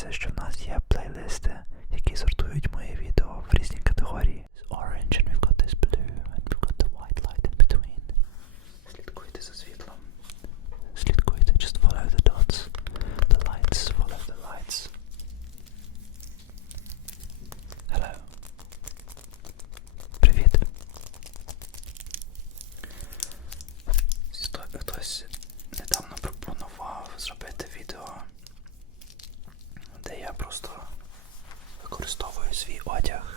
подобається, що в нас є плейлисти. свій одяг.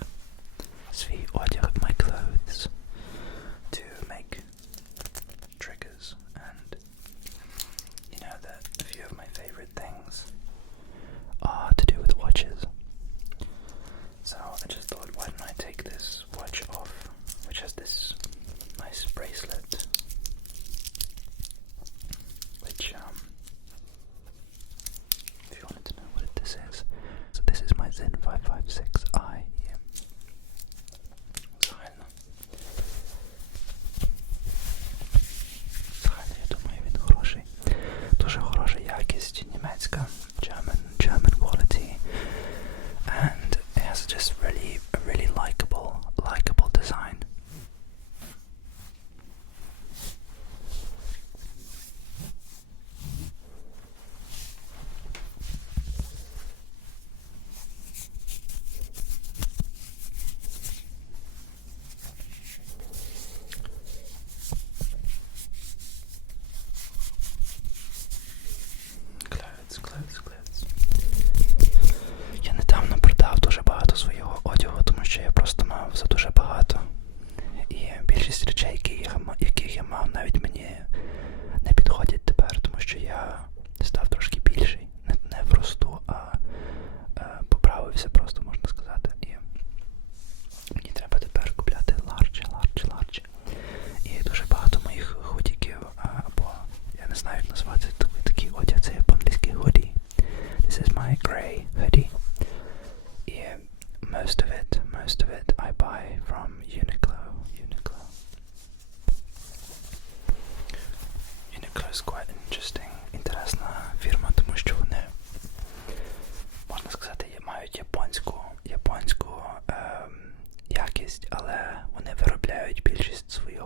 мають японську японську е, якість, але вони виробляють більшість своїх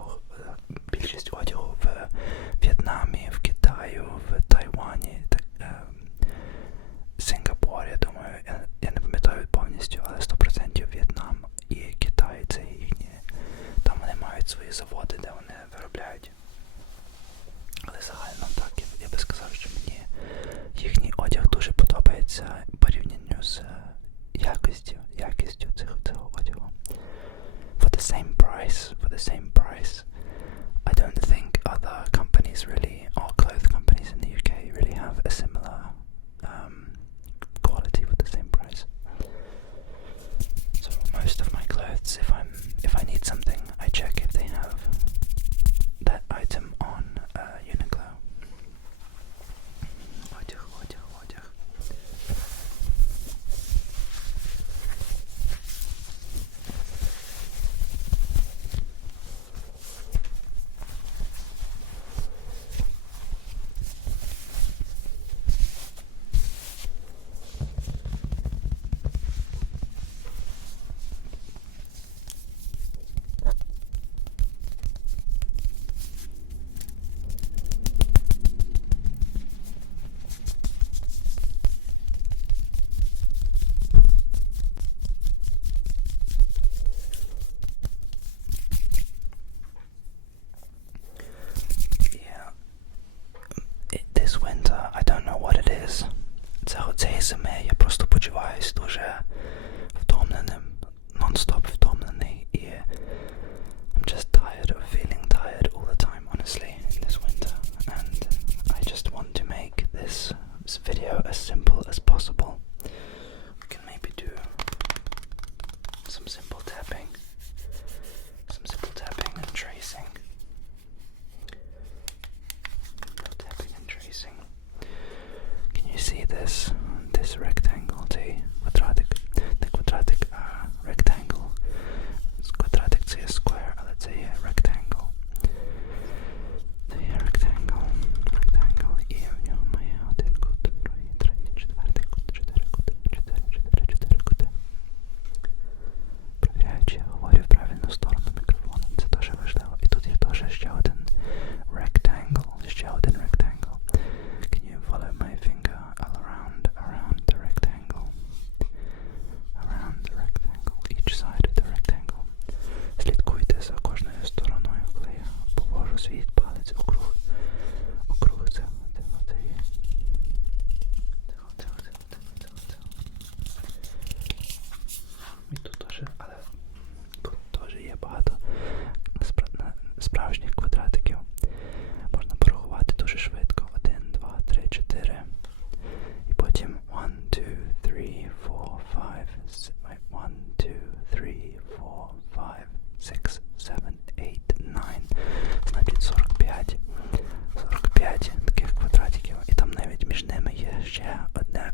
video a similar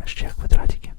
ще квадратики.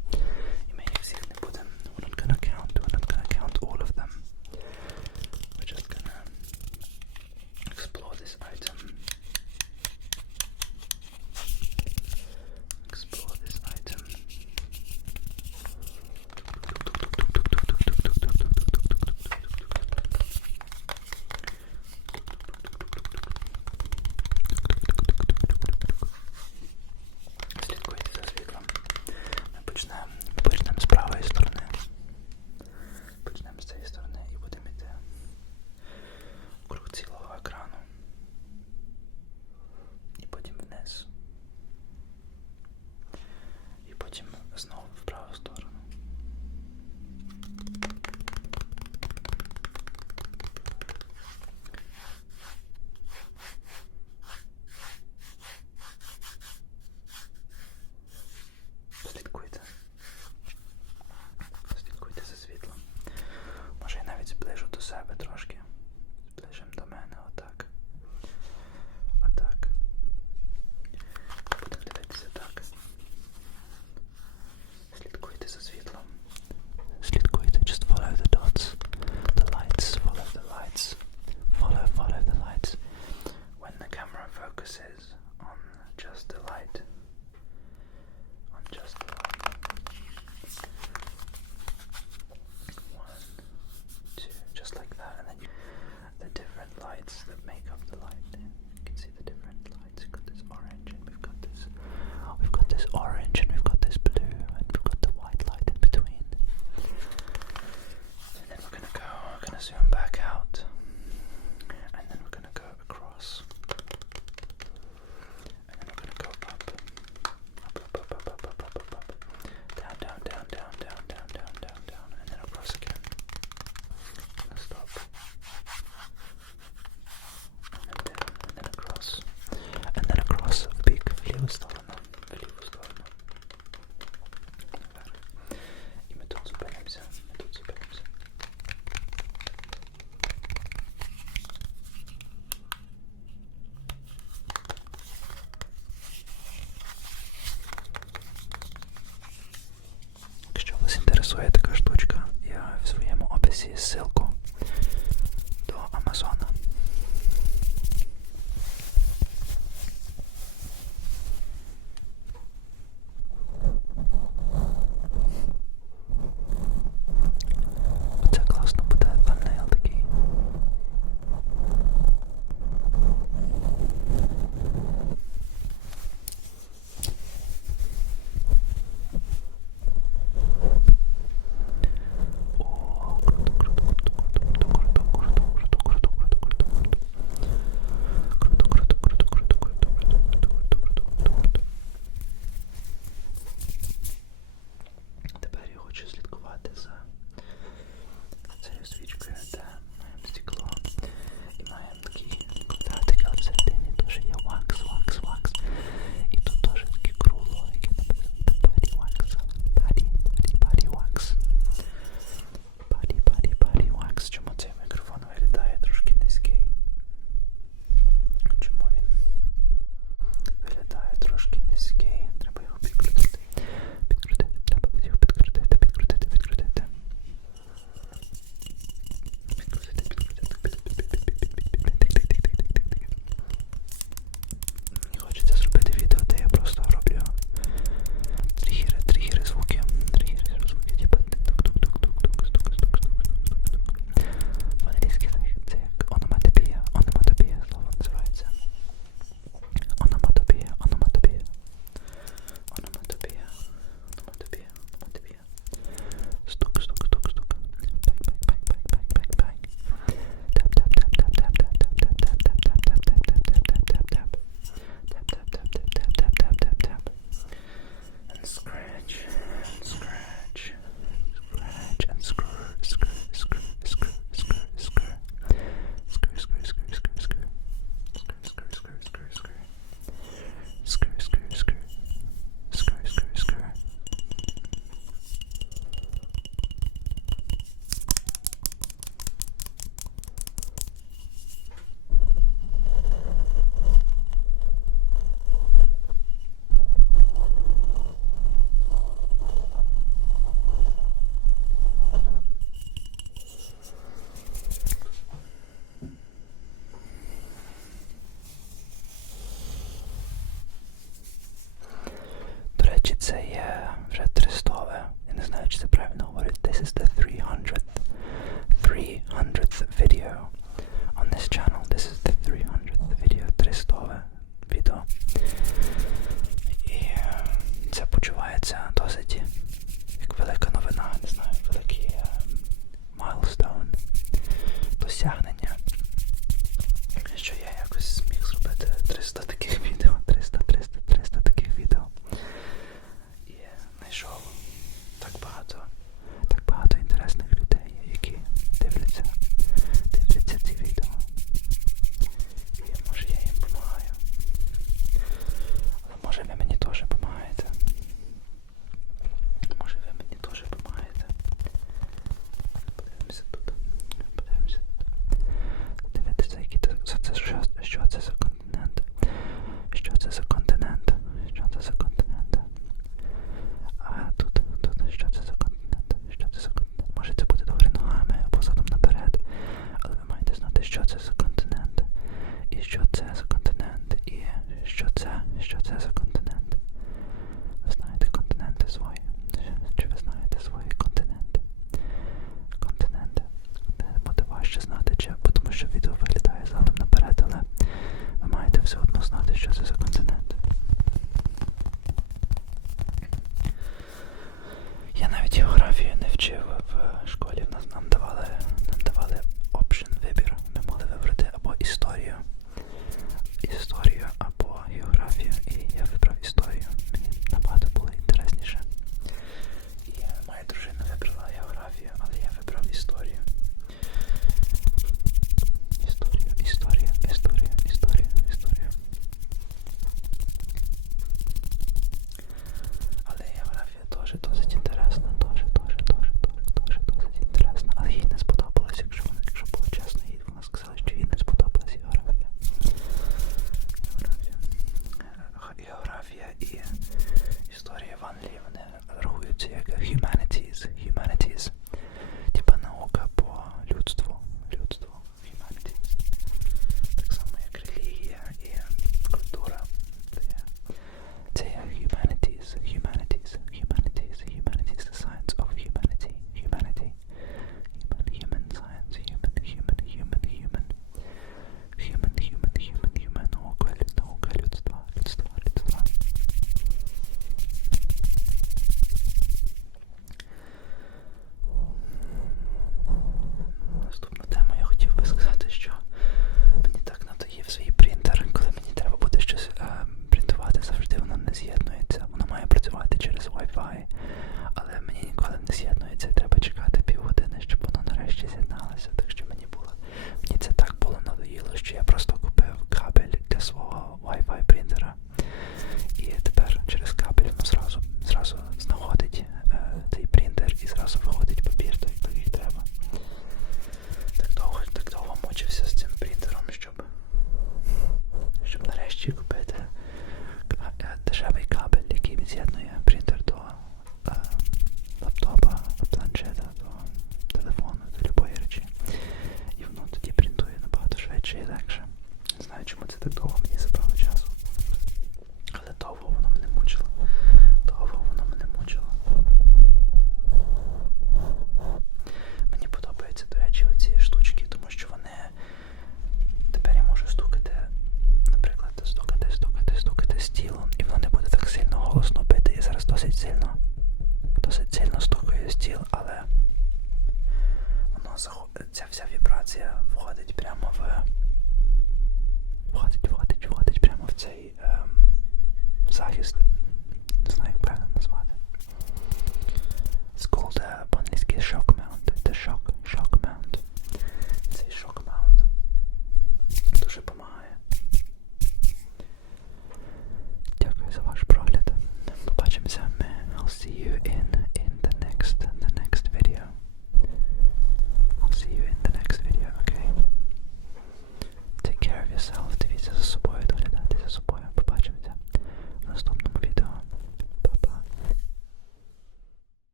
Альтесу така штучка. Я в своєму описі ссылку до Амазона